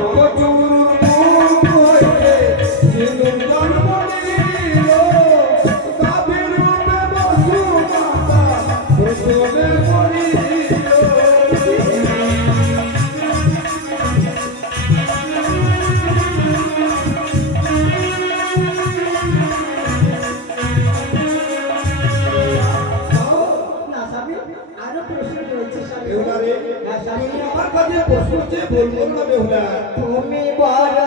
তুমি বড়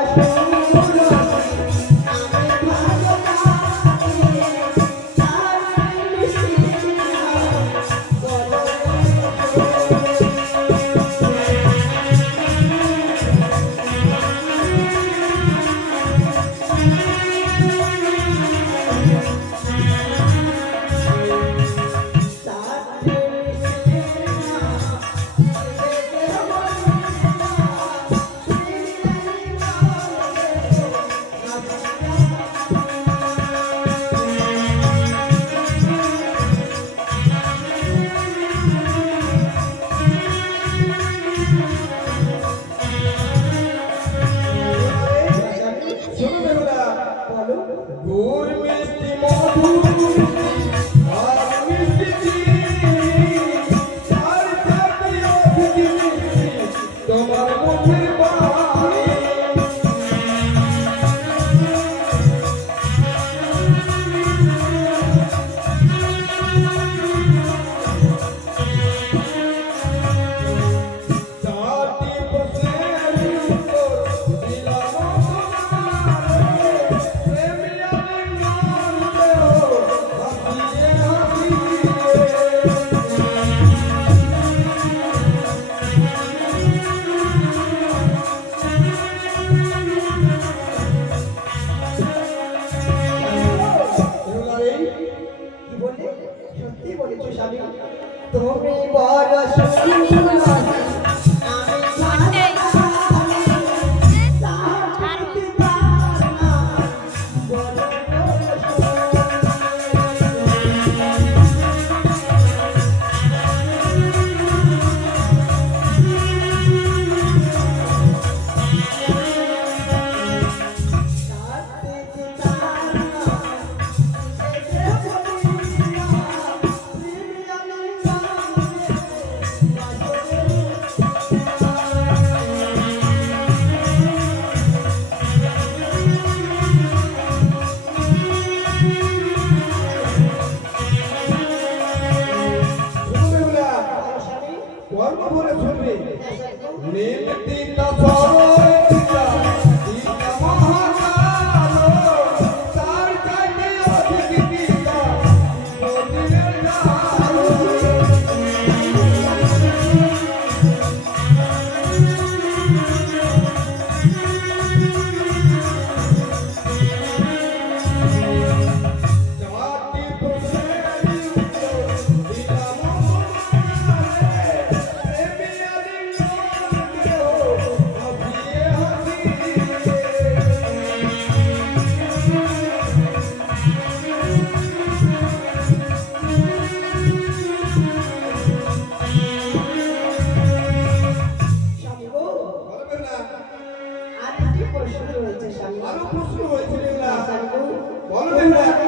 তুমি বড়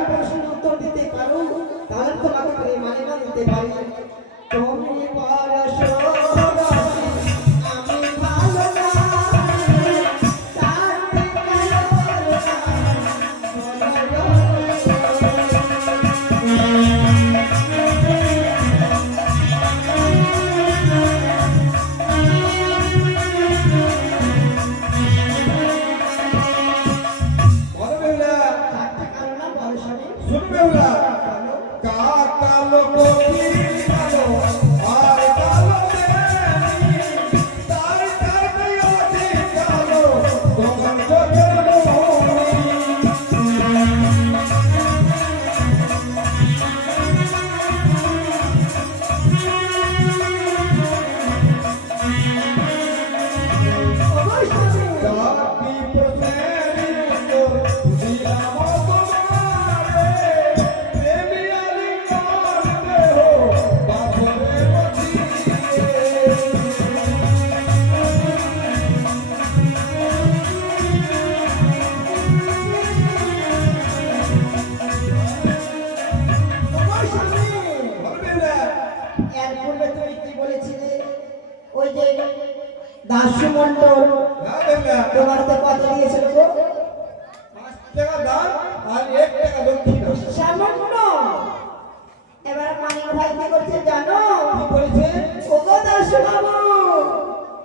প্রশ্ন উত্তর দিতে পারো তাহলে তোমাকে মালিকা দিতে পারি তুমি सुन बेहुला का कालो कोठी দাসু মন্ডল হ্যাঁ বেহুলা, তোমার তো কত দিয়েছিল গো? 5 টাকা দান আর 1 টাকা দক্ষিণা। সামান্য। এবার মানিক ভাই কি করছে জানো? কি করেছে? ওগো দাসু বাবু,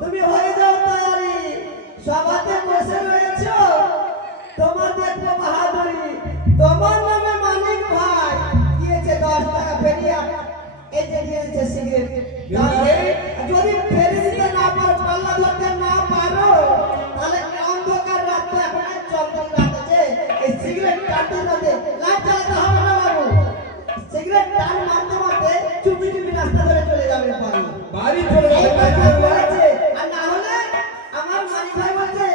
তুমি হয়ে যাও তৈরি, সভাতে বসে রয়েছো, তোমার দেখবো বাহাদুরি। তোমার নামে মানিক ভাই দিয়েছে 10 টাকা ফেরিয়া, এই যে দিয়েছে সিগারেট। তাহলে যদি ফেরি দিতে না পারো, পাল্লা ধরতে না পারো, তাহলে অন্ধকার রাত তো এখন আর চলতে রাত আছে, এই সিগারেট টানতে টানতে লাইট জ্বালাতে হবে না বাবু। সিগারেট টান মারতে মারতে চুপি চুপি রাস্তা ধরে চলে যাবে বাড়ি। বাড়ি চলে এই যাবে কথা বেহুলা। বলেছে। আর না হলে আমার মানিক ভাই বলছে,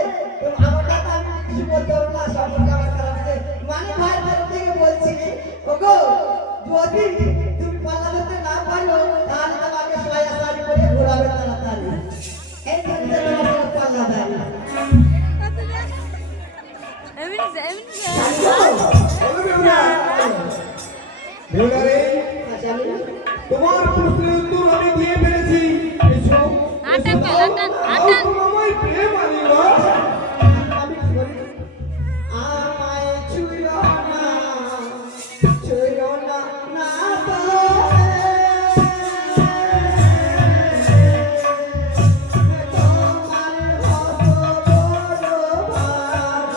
আমারটা তো আমি কিছু বলতে পারবো না, সম্পর্কে আমার খারাপ আছে। মানিক ভাইয়ের তরফ থেকে বলছি, ওগো যদি তুমি পাল্লা ধরতে না পারো, তাহলে তোমাকে সয়া শাড়ি পরে ঘোরাবে তাড়াতাড়ি। এই জন্য তোমার সঙ্গে পাল্লা দেয়। বলো বেহুলা। বেহুলা রে, আচ্ছা, আমি তোমার প্রশ্নের উত্তর আমি দিয়ে ফেলেছি। এসো, আটা এসো ফেলা, দাও। আটা। দাও তোমায় প্রেম আনিবা। আমি কি বলি? আমায় ছুঁয়ো না, ছুঁয়ো না, না তো। তোমার হবো বড় ভার,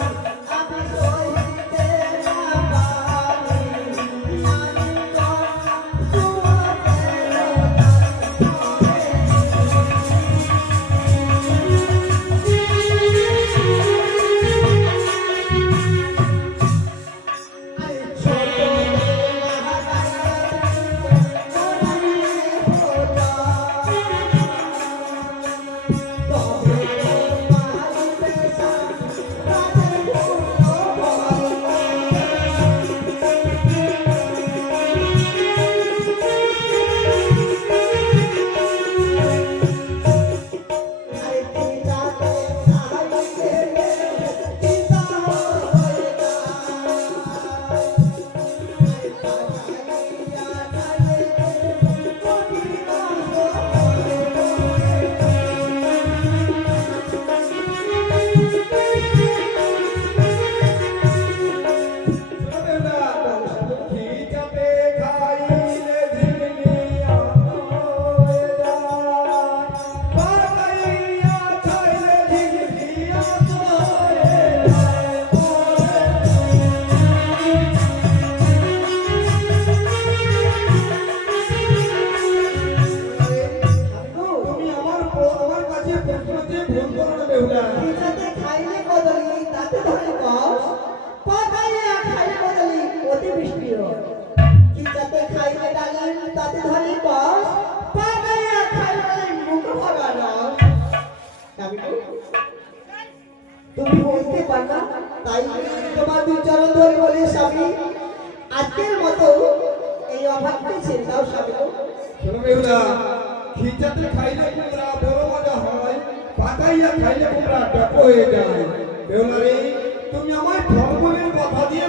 আমি সইতে না পারি। মানিকগঞ্জ সুয়াতের শোনো বেহুলা, খিচাতে খাইলে ঝিলিয়া হয়ে যায়। পাকাইয়া খাইলে ঝিলিয়া হয়ে যায়। তুমি আমার কাছে প্রশ্ন চেয়ে ভুল করো না বেহুলা। খিচাতে খাইলে কদলি, তাতে ধরে কষ। পাকাইয়া খাইলে কদলি, অতি বৃষ্টি হয়। খিচাতে খাইলে ডালিম, তাতে ধরে কষ। পাকাইয়া খাইলে ডালিম, মুখ ভরা রস। তুমি বলতে পারলা, তাই তোমার দুই চরণ ধরে বলি স্বামী, আজকের মতো এই অভাবকে ছেড়ে দাও স্বামী। শোনো বেহুলা, খিচাতে খাইলে কুমড়া বড় মজা হয়, পাকাইয়া খাইলে কুমড়া টক হয়ে যায়। বেহুলা রে, তুমি আমায় ফলমূলের কথা দিয়ে